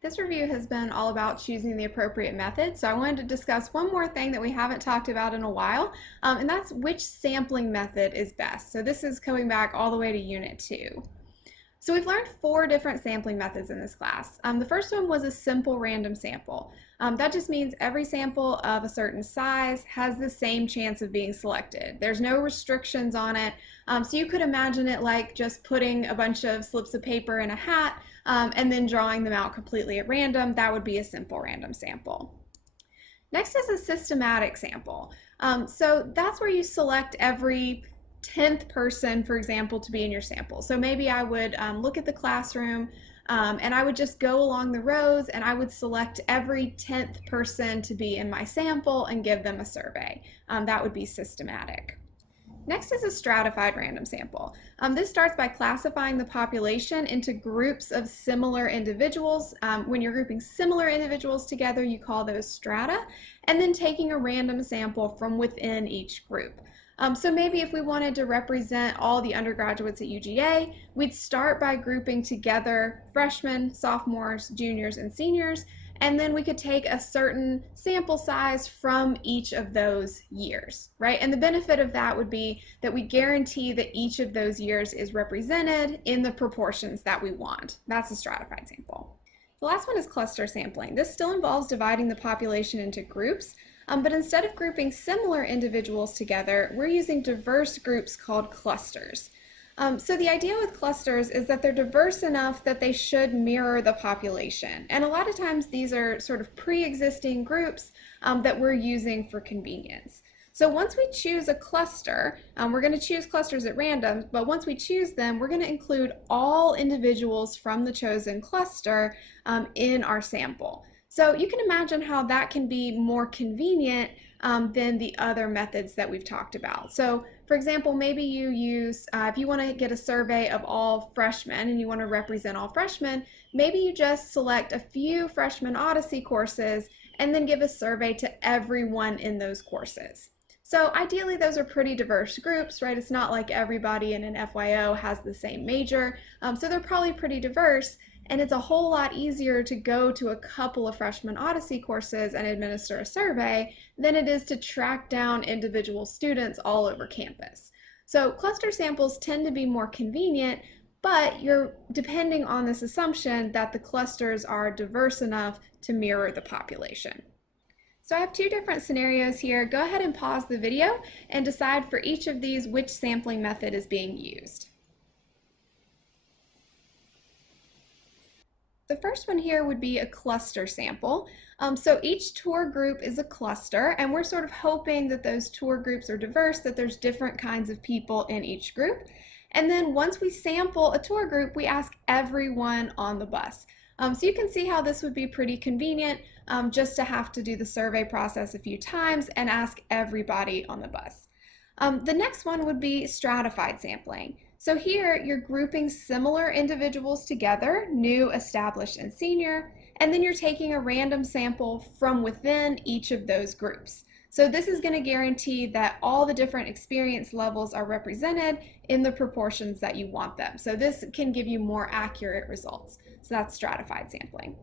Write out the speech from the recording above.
This review has been all about choosing the appropriate method, so I wanted to discuss one more thing that we haven't talked about in a while, and that's which sampling method is best. So this is going back all the way to Unit 2. So we've learned 4 different sampling methods in this class. The first one was a simple random sample. That just means every sample of a certain size has the same chance of being selected. There's no restrictions on it. So you could imagine it like just putting a bunch of slips of paper in a hat and then drawing them out completely at random. That would be a simple random sample. Next is a systematic sample. So that's where you select every 10th person, for example, to be in your sample. So maybe I would look at the classroom and I would just go along the rows and I would select every 10th person to be in my sample and give them a survey. That would be systematic. Next is a stratified random sample. This starts by classifying the population into groups of similar individuals. When you're grouping similar individuals together, you call those strata, and then taking a random sample from within each group. So maybe if we wanted to represent all the undergraduates at UGA, we'd start by grouping together freshmen, sophomores, juniors, and seniors, and then we could take a certain sample size from each of those years, right? And the benefit of that would be that we guarantee that each of those years is represented in the proportions that we want. That's a stratified sample. The last one is cluster sampling. This still involves dividing the population into groups, but instead of grouping similar individuals together, we're using diverse groups called clusters. So the idea with clusters is that they're diverse enough that they should mirror the population. And a lot of times these are sort of pre-existing groups that we're using for convenience. So once we choose a cluster, we're going to choose clusters at random, but once we choose them, we're going to include all individuals from the chosen cluster in our sample. So you can imagine how that can be more convenient than the other methods that we've talked about. So for example, maybe you use, if you want to get a survey of all freshmen and you want to represent all freshmen, maybe you just select a few freshman Odyssey courses and then give a survey to everyone in those courses. So ideally those are pretty diverse groups, right? It's not like everybody in an FYO has the same major, so they're probably pretty diverse. And it's a whole lot easier to go to a couple of freshman Odyssey courses and administer a survey than it is to track down individual students all over campus. So cluster samples tend to be more convenient, but you're depending on this assumption that the clusters are diverse enough to mirror the population. So I have 2 different scenarios here. Go ahead and pause the video and decide for each of these which sampling method is being used. The first one here would be a cluster sample. So each tour group is a cluster, and we're sort of hoping that those tour groups are diverse, that there's different kinds of people in each group. And then once we sample a tour group, we ask everyone on the bus. So you can see how this would be pretty convenient just to have to do the survey process a few times and ask everybody on the bus. The next one would be stratified sampling. So here you're grouping similar individuals together, new, established, and senior, and then you're taking a random sample from within each of those groups. So this is going to guarantee that all the different experience levels are represented in the proportions that you want them. So this can give you more accurate results. So that's stratified sampling.